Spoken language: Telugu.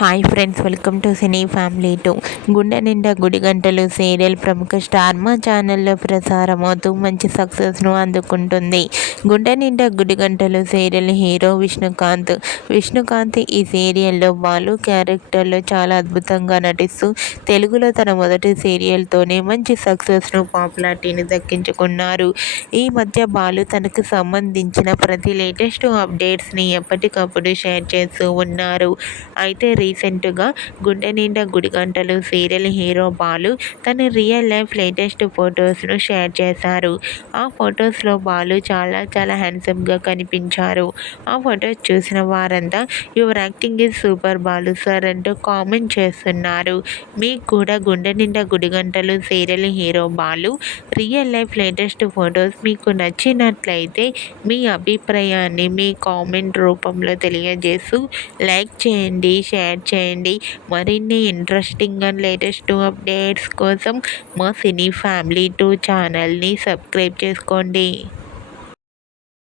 Hi friends, welcome to cine family 2. గుండె నిండా గుడి గంటలు సీరియల్ ప్రముఖ స్టార్ మా ఛానల్లో ప్రసారమవుతూ మంచి సక్సెస్ను అందుకుంటుంది. గుండె నిండా గుడి గంటలు సీరియల్ హీరో విష్ణుకాంత్ ఈ సీరియల్లో బాలు క్యారెక్టర్లో చాలా అద్భుతంగా నటిస్తూ తెలుగులో తన మొదటి సీరియల్తోనే మంచి సక్సెస్ను పాపులారిటీని దక్కించుకున్నారు. ఈ మధ్య బాలు తనకు సంబంధించిన ప్రతి లేటెస్ట్ అప్డేట్స్ని ఎప్పటికప్పుడు షేర్ చేస్తూ ఉన్నారు. అయితే రీసెంట్గా గుండె నిండా గుడి గంటలు సీరియల్ హీరో బాలు తన రియల్ లైఫ్ లేటెస్ట్ ఫొటోస్ను షేర్ చేశారు. ఆ ఫొటోస్లో బాలు చాలా హ్యాండ్సమ్గా కనిపించారు. ఆ ఫొటోస్ చూసిన వారంతా your acting is super Balu sir అంటూ కామెంట్ చేస్తున్నారు. మీకు కూడా గుండె నిండా గుడి గంటలు serial hero Balu real life latest photos మీకు నచ్చినట్లయితే మీ అభిప్రాయాన్ని మీ కామెంట్ రూపంలో తెలియజేస్తూ లైక్ చేయండి, షేర్ చేయండి. మరిన్ని ఇంట్రెస్టింగ్ అండ్ లేటెస్ట్ అప్డేట్స్ కోసం మా సినీ ఫ్యామిలీ 2 ఛానల్ని సబ్స్క్రైబ్ చేసుకోండి.